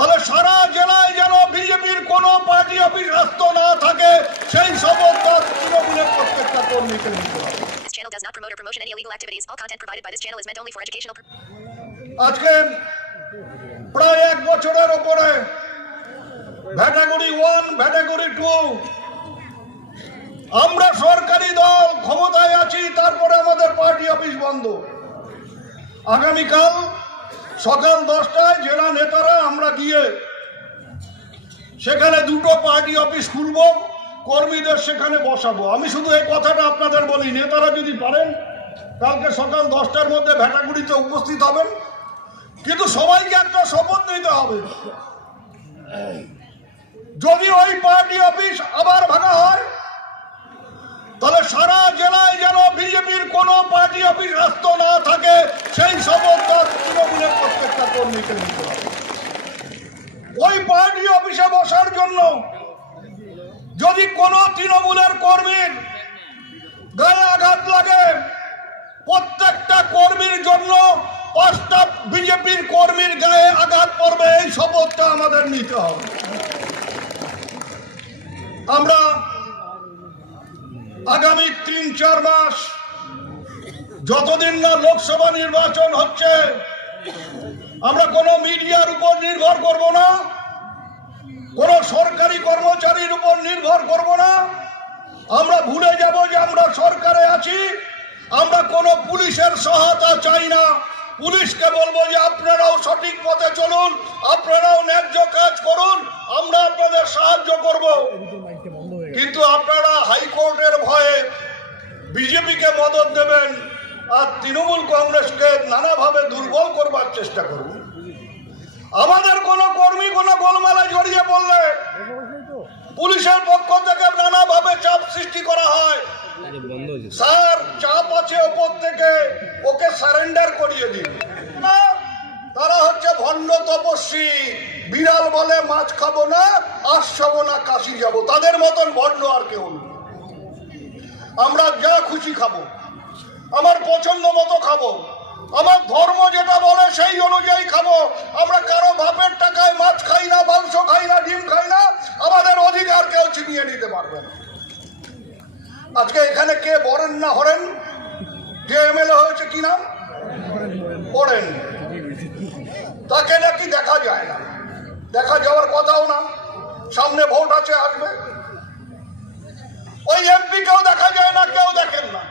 তাহলে সারা জেলায় যেন বিজেপির কোনো পার্টি অফিস রাস্তা না থাকে সেই শপথ তৃণমূলের প্রত্যেকটা কর্মীকে নিতে হবে। This channel does not promote or promotion any illegal activities. All content provided by this channel is meant only for educational purposes. আজকে প্রায় 1 বছরের উপরে ভ্যাটাগরি 1 ভ্যাটাগরি 2 আমরা সরকারি দল ক্ষমতায় আছি, তারপরে আমাদের পার্টি অফিস বন্ধ। আগামীকাল সকাল 10টায় জেলা নেতারা আমরা গিয়ে সেখানে 2টো পার্টি অফিস খুলব, কর্মীদের সেখানে বসাবো। আমি শুধু এই কথাটা আপনাদের বলি, নেতারা যদি পারেন কালকে সকাল 10টার মধ্যে ভ্যাটাগুড়িতে উপস্থিত হবেন, কিন্তু সবাইকে একটা শপথ নিতে হবে। যদি ওই পার্টি অফিস আবার ভাঙা হয় তাহলে সারা জেলায় যেন বিজেপির কোনো পার্টি অফিস রাস্তা না থাকে সেই শপথ তৃণমূলের প্রত্যেকটা কর্মীকে নিতে হবে। ওই পার্টি অফিসে বসার জন্য যদি কোনো তৃণমূলের কর্মীর গায়ে আঘাত লাগে, প্রত্যেকটা কর্মীর জন্য 5টা বিজেপির কর্মীর গায়ে আঘাত পড়বে, এই শপথটা আমাদের নিতে হবে। আমরা আগামী 3-4 মাস যতদিন না লোকসভা নির্বাচন হচ্ছে আমরা কোনো মিডিয়ার উপর নির্ভর করব না, কোনো সরকারি কর্মচারীর উপর নির্ভর করব না। আমরা ভুলে যাব যে আমরা সরকারে আছি। আমরা কোনো পুলিশের সহায়তা চাই না। পুলিশকে বলবো যে আপনারাও সঠিক পথে চলুন, আপনারাও ন্যায্য কাজ করুন, আমরা আপনাদের সাহায্য করব। কিন্তু আপনারা হাইকোর্টের ভয়ে বিজেপিকে মদত দেবেন আর তৃণমূল কংগ্রেসকে নানাভাবে দুর্বল করবার চেষ্টা করবেন। আমাদের কোনো কর্মী কোনো গোলমালে জড়িয়ে পড়লে পুলিশের পক্ষ থেকে নানাভাবে চাপ সৃষ্টি করা হয়। স্যার, চাপ আছে ওপর থেকে, ওকে সারেন্ডার করিয়ে দিন। তারা হচ্ছে ভণ্ড তপস্বী। বিড়াল বলে মাছ খাবো না, আজ খাবো না, কাশি যাবো। তাদের মতন ভণ্ড আর কেউ নেই। আমরা যা খুশি খাবো, আমার পছন্দ মতো খাবো, আমার ধর্ম যেটা বলে সেই অনুযায়ী খাবো। আমরা কারো বাপের টাকায় মাছ খাই না, মাংস খাই না, ডিম খাই না। আমাদের অধিকার কেউ ছিনিয়ে নিতে পারবে না। আজকে এখানে কে বরেন না হরেন, যে এমএলএ হয়েছে কি নাম বরেন, তাকে নাকি দেখা যায় না, দেখা যাওয়ার কথাও না। সামনে ভোট আছে, আসবে। ওই এমপি কেউ দেখা যায় না, কেউ দেখেন না।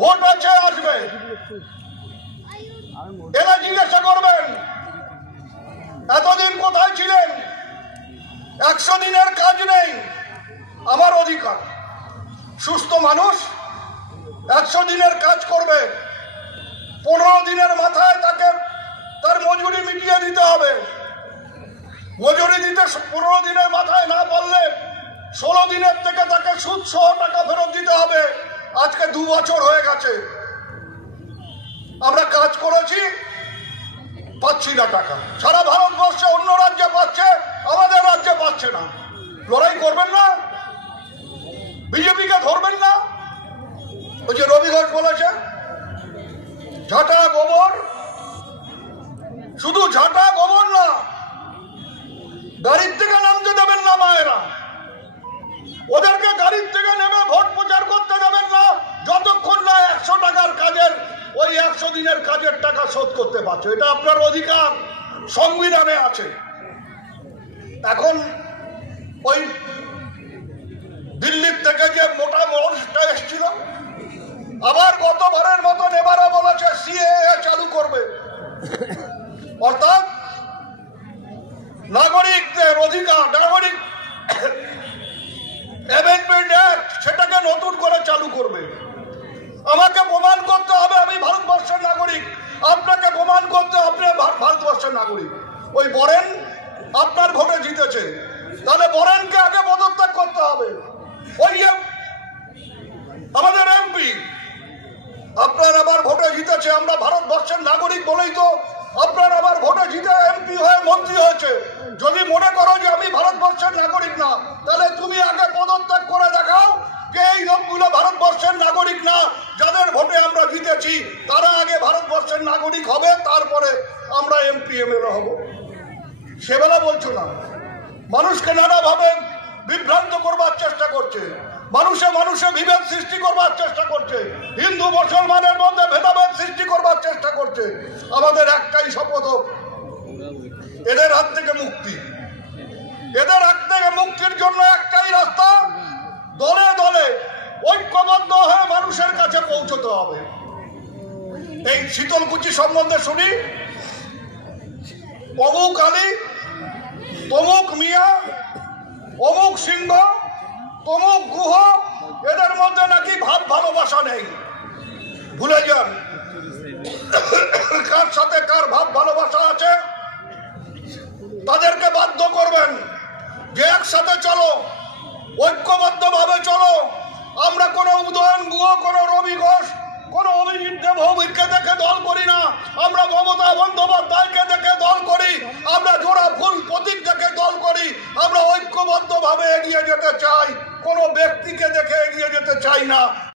ভোট আছে, আসবে। এরা জিজ্ঞাসা করবেন এতদিন কোথায় ছিলেন? 100 দিনের কাজ নেই, আমার অধিকার। সুস্থ মানুষ 100 দিনের কাজ করবে, 15 দিনের মাথায় তাকে তার মজুরি মিটিয়ে দিতে হবে। মজুরি দিতে 15 দিনের মাথায় না পারলে 16 দিনের থেকে তাকে সুদ সহ টাকা ফেরত দিতে হবে। আজকে 2 বছর হয়ে গেছে, আমরা কাজ করেছি, পাচ্ছি না টাকা। সারা ভারতবর্ষে অন্য রাজ্যে পাচ্ছে, আমাদের রাজ্যে পাচ্ছে না। লড়াই করবেন না? বিজেপিকে ধরবেন না? ওই যে রবি ঘোষ বলেছে ঝাঁটা গোবর, শুধু ঝাঁটা গোবর না, গাড়ির থেকে নামতে দেবেন না মায়েরা। ওদেরকে গাড়ির থেকে নেমে ভোট প্রচার করতে দেবেন না যতক্ষণ না 100 টাকার কাজের, ওই 100 দিনের কাজের টাকা শোধ করতে পারছে। এটা আপনার অধিকার, সংবিধানে আছে। এখন ওই দিল্লির থেকে যে মোটা মানুষটা এসেছিল, আবার গতবারের মতন এবারও বলেছে সিএএ চালু করবে। অর্থাৎ নাগরিকদের অধিকার, নাগরিক অ্যামেন্ডমেন্ট অ্যাক্ট, সেটাকে নতুন করে চালু করবে। আমাকে প্রমাণ করতে হবে আমি ভারতবর্ষের নাগরিক, আপনাকে প্রমাণ করতে আপনি ভারতবর্ষের নাগরিক। ওই বরেন আপনার ভোটে জিতেছে, তাহলে বরেনকে আগে পদত্যাগ করতে হবে। ওই আমাদের এমপি আপনার আবার ভোটে জিতেছে, আমরা ভারতবর্ষের নাগরিক বলেই তো আপনার আবার ভোটে জিতে এমপি হয়ে মন্ত্রী হয়েছে। যদি মনে করো যে আমি ভারতবর্ষের নাগরিক না, তাহলে তুমি আগে পদত্যাগ করে দেখাও যে এই লোকগুলো ভারতবর্ষের নাগরিক না। যাদের ভোটে আমরা জিতেছি তারা আগে ভারতবর্ষের নাগরিক হবে, তারপরে আমরা এমপি এমএলএ হব। সেবেলা বলছো না, মানুষকে নানাভাবে বিভ্রান্ত করবার চেষ্টা করছে, মানুষে মানুষে বিভেদ সৃষ্টি করবার চেষ্টা করছে, হিন্দু মুসলমানের মধ্যে ভেদাভেদ সৃষ্টি করবার চেষ্টা করছে। আমাদের একটাই শপথ, এদের হাত থেকে মুক্তি। এদের হাত থেকে মুক্তির জন্য একটাই রাস্তা, দলে দলে ঐক্যবদ্ধ হয়ে মানুষের কাছে পৌঁছতে হবে। এই শীতলকুচি সম্বন্ধে শুনি, অমুক আলী, তমুক মিয়া, অমুক সিংহ, তমুক গুহ, এদের মধ্যে নাকি ভাব ভালোবাসা নেই। ভুলে যান কার সাথে কার ভাব ভালোবাসা আছে। তাদেরকে বাধ্য করবেন যে একসাথে চলো, ঐক্যবদ্ধ ভাবে চলো। আমরা কোনো উদয়ন গুহ, কোনো রবি ঘোষ, কোনো অভিজিৎ দেব ভৌমিককে দেখে দল করি না। আমরা মমতা বন্দ্যোপাধ্যায়কে দেখে দল করি, আমরা জোড়া ফুল প্রতীক দেখে দল করি। আমরা ঐক্যবদ্ধ ভাবে এগিয়ে যেতে চাই, কোনো ব্যক্তিকে দেখে এগিয়ে যেতে চাই না।